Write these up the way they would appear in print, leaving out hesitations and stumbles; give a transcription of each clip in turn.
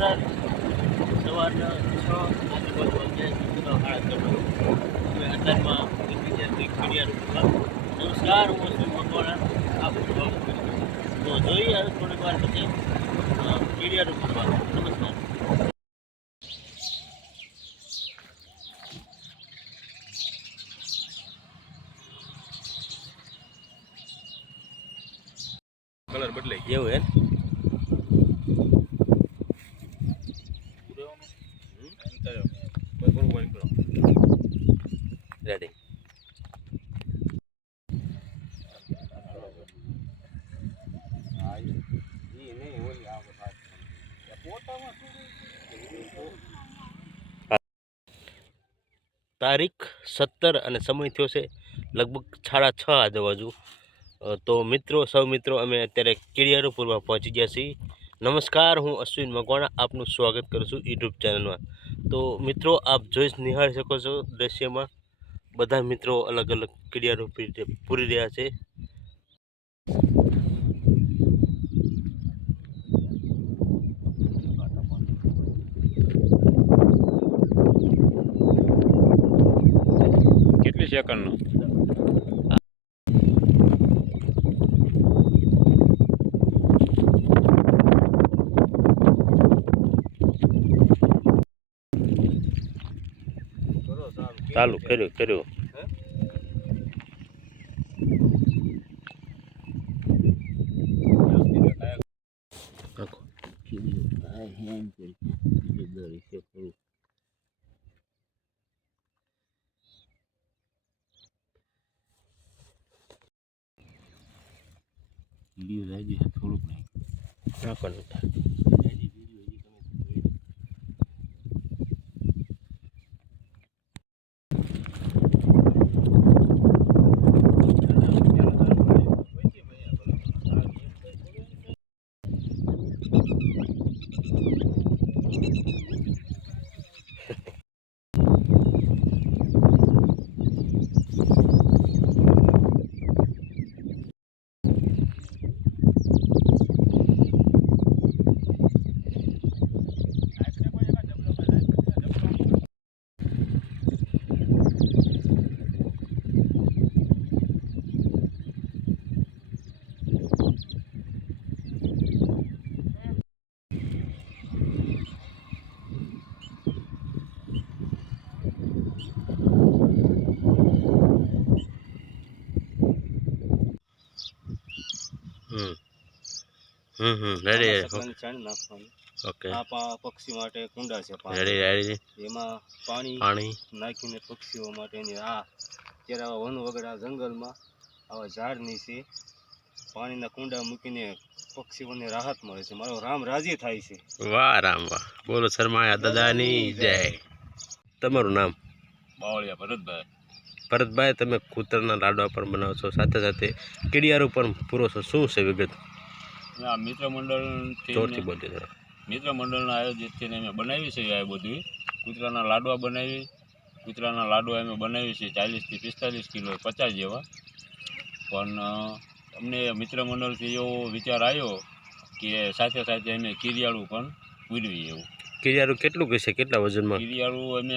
નમસ્કાર. સવારના 6 આજુબાજુ વાગ્યા મિત્રો અત્યારમાં નમસ્કાર, હું અશ્વિન મકવાણા આપનું સ્વાગત કરું છું. તો જોઈએ હવે થોડીક વાર પછી કીડિયારું કરવાનું. નમસ્કાર. કલર બદલાઈ એવું એમ રેડી. તારીખ 17 અને સમય થયો છે લગભગ 6:30 આજુબાજુ. તો મિત્રો, સૌ મિત્રો, અમે અત્યારે કીડિયારું પૂરવા પહોંચી ગયા છીએ. નમસ્કાર, હું અશ્વિન મકવાણા આપનું સ્વાગત કરું છું યુટ્યુબ ચેનલમાં. તો મિત્રો, આપ જોઈ નિહાળી શકો છો દ્રશ્યમાં બધા મિત્રો અલગ અલગ કીડિયારું પૂરી રહ્યા છે. કેટલી સેકન્ડનો ચાલુ કર્યું. થોડુંક નહીં નાખવાનું. રેડી. ઓકે. આ પક્ષી માટે કુંડા છે. રેડી. એમાં પાણી નાખીને પક્ષીઓ માટેની અત્યારે આવા વન વગડા જંગલમાં આવા ઝાડ નીચે પાણીના કુંડા મૂકીને પક્ષીઓને રાહત મળે છે. મારો રામ રાજી થાય છે. વાહ રામ વાહ. બોલો શર્માયા દાદાની જય. તમારું નામ? બાવળિયા ભરતભાઈ. ભરતભાઈ, તમે કૂતરના લાડવા પણ બનાવો છો, સાથે સાથે કીડિયારું પણ પૂરો છો. શું છે વિગત? આ મિત્ર મંડળના આયોજિતથી અમે બનાવી છે. આ બધું કૂતરાના લાડવા બનાવી. કૂતરાના લાડવા અમે બનાવી છે 40 થી 45 કિલો, 50 જેવા. પણ અમને મિત્ર મંડળથી એવો વિચાર આવ્યો કે સાથે સાથે અમે કીડિયાળું પણ પૂરવી. એવું કીડિયારું કેટલું કહેશે, કેટલા વજનમાં? કીડિયાળું અમે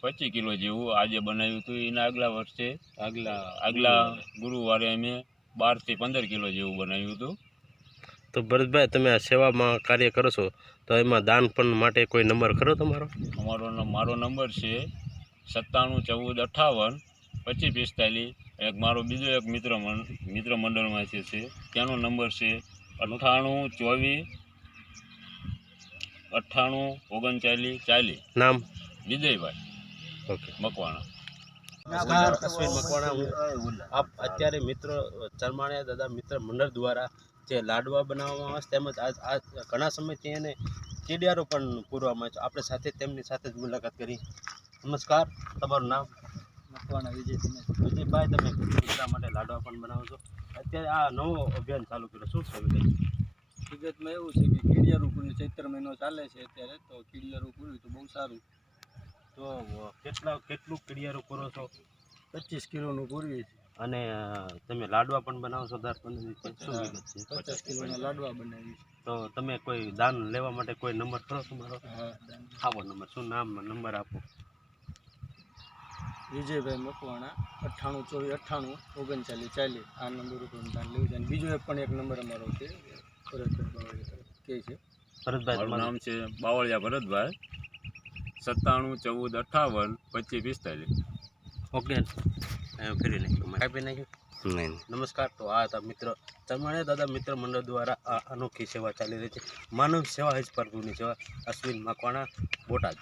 25 કિલો જેવું આજે બનાવ્યું હતું. એના આગલા ગુરુવારે અમે 12 થી 15 કિલો જેવું બનાવ્યું હતું. તો ભરતભાઈ, તમે આ સેવામાં કાર્ય કરો છો તો એમાં દાન પણ માટે કોઈ નંબર ખરો તમારો? મારો નંબર છે 97 14 58 25 45. મારો બીજો એક મિત્ર મંડળમાંથી છે, તેનો નંબર છે 98 24 98 39 40. નામ? વિજયભાઈ. ઓકે. મકવાણા. અશ્વિન મકવાણા. આપ અત્યારે ચરમાણિયા દાદા મિત્ર મંડળ દ્વારા જે લાડવા બનાવવામાં આવે છે, તેમજ આ ઘણા સમયથી એને કીડિયારું પણ પૂરવામાં આવે છે. આપણે સાથે તેમની સાથે જ મુલાકાત કરી. નમસ્કાર, તમારું નામ? મકવાણા વિજય. વિજયભાઈ, તમે કૂતરા માટે લાડવા પણ બનાવો છો. અત્યારે આ નવો અભિયાન ચાલુ કર્યો, શું છે વિગત? વિગતમાં એવું છે કે કીડિયારું પૂરી ચૈત્ર મહિનો ચાલે છે અત્યારે, તો કીડિયારું પૂર્યું તો બહુ સારું. તો કેટલું કીડિયારું પૂરો છો? 25 કિલોનું પૂરવી છે. અને તમે લાડવા પણ બનાવો છો 10-15 શું વિગત છે? 50 કિલોના લાડવા બનાવી છે. તો તમે કોઈ દાન લેવા માટે કોઈ નંબર ખરો તમારો? હા, દાન. આપો નંબર, શું નામ નંબર આપો. વિજયભાઈ મકવાણા 98 24 98 39 40 આ નંબર ઉપર દાન લેવું છે. અને બીજો પણ એક નંબર અમારો છે ભરતભાઈ કે છે. ભરતભાઈ મારું તમારું નામ છે બાવળિયા ભરતભાઈ, 97 14 58 25 45. ઓકે ફેરી નાખ્યું, કાપી નાખ્યું. નહીં. નમસ્કાર. તો આ હતા મિત્ર ચમાણે દાદા મિત્ર મંડળ દ્વારા આ અનોખી સેવા ચાલી રહી છે. માનવ સેવા જ પ્રભુની સેવા. અશ્વિન મકવાણા, બોટાદ.